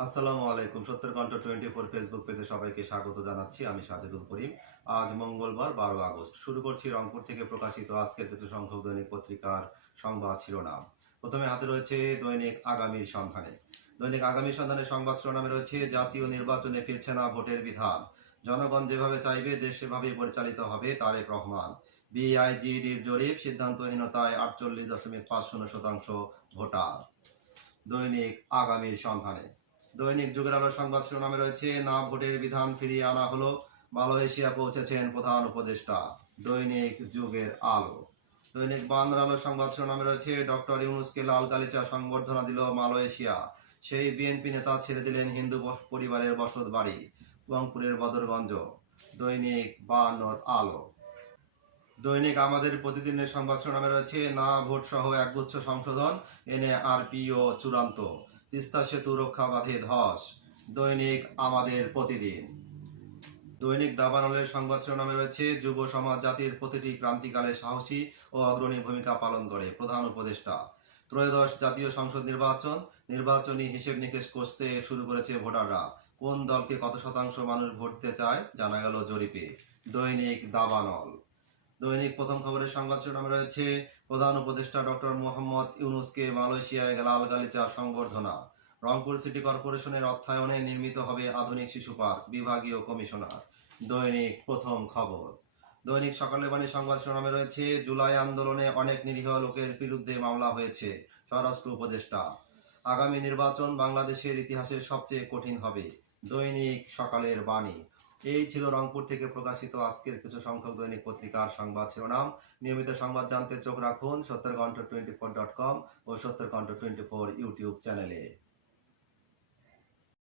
আসসালামু আলাইকুম। সত্তর কণ্ঠ টোয়েন্টি ফোর ফেসবুক পেজে সবাইকে স্বাগত জানাচ্ছি। আমি সাজেদুল করিম। আজ মঙ্গলবার, বারো আগস্ট। শুরু করছি রংপুর থেকে প্রকাশিত আজকের কিছু সংখ্যক দৈনিক পত্রিকার সংবাদ শিরোনাম। প্রথমে হাতে রয়েছে দৈনিক আগামীর সন্ধানে। দৈনিক আগামীর সন্ধানে সংবাদ শিরোনামে রয়েছে, জাতীয় নির্বাচনে ফিরছে না ভোটের বিধান। জনগণ যেভাবে চাইবে, দেশ সেভাবেই পরিচালিত হবে তারেক রহমান। বিআইজিডির জরিপ, সিদ্ধান্তহীনতায় আটচল্লিশ দশমিক পাঁচ শূন্য শতাংশ ভোটার। দৈনিক আগামীর সন্ধানে। দৈনিক যুগের আলো সংবাদ শিরোনামে রয়েছে না ভোটের বিধান ফিরিয়ে আনা হলো, মালয়েশিয়া পৌঁছেছেন প্রধান উপদেষ্টা। দৈনিক যুগের আলো। দৈনিক বাংলার আলো সংবাদ শিরোনামে রয়েছে, ডক্টর ইউনুসকে লাল গালিচা সংবর্ধনা দিল মালয়েশিয়া। সেই বিএনপি নেতা ছেড়ে দিলেন হিন্দু পরিবারের বসত বাড়ি, রংপুরের বদরগঞ্জ। দৈনিক বানর আলো। দৈনিক আমাদের প্রতিদিনের সংবাদ শিরোনামে রয়েছে, না ভোট সহ একগুচ্ছ সংশোধন এনে আরপিও চূড়ান্ত। তিস্তা সেতু রক্ষা বাঁধে ধস, দৈনিক আমাদের প্রতিদিন। দৈনিক দাবানলের সংবাদ শিরোনামে রয়েছে, যুব সমাজ জাতির প্রতিটি ক্রান্তিকালে সাহসী ও অগ্রণী ভূমিকা পালন করে প্রধান উপদেষ্টা। ত্রয়োদশ জাতীয় সংসদ নির্বাচন, নির্বাচনী হিসেব নিকেশ করতে শুরু করেছে ভোটাররা। কোন দলকে কত শতাংশ মানুষ ভোট দিতে চায়, জানা গেল জরিপে। দৈনিক দাবানল। দৈনিক প্রথম খবরের সংবাদ শিরোনামে রয়েছে, প্রধান উপদেষ্টা ডক্টর মোহাম্মদ ইউনুসকে মালয়েশিয়ায় লাল গালিচা সংবর্ধনা। রংপুর সিটি কর্পোরেশনের অর্থায়নে নির্মিত হবে আধুনিক শিশু পার্ক, বিভাগীয় কমিশনার। দৈনিক প্রথম খবর। দৈনিক সকালে বাণী সংবাদ শিরোনামে রয়েছে, জুলাই আন্দোলনে অনেক নিরীহ লোকের বিরুদ্ধে মামলা হয়েছে, স্বরাষ্ট্র উপদেষ্টা। আগামী নির্বাচন বাংলাদেশের ইতিহাসের সবচেয়ে কঠিন হবে। দৈনিক সকালের বাণী। এই ছিল রংপুর থেকে প্রকাশিত আজকের কিছু সংখ্যক দৈনিক পত্রিকার সংবাদ শিরোনাম। নিয়মিত সংবাদ জানতে চোখ রাখুন সত্তর ঘণ্টা টোয়েন্টি ফোর ডট কম ও সত্তর ঘণ্টা টোয়েন্টি ফোর ইউটিউব চ্যানেলে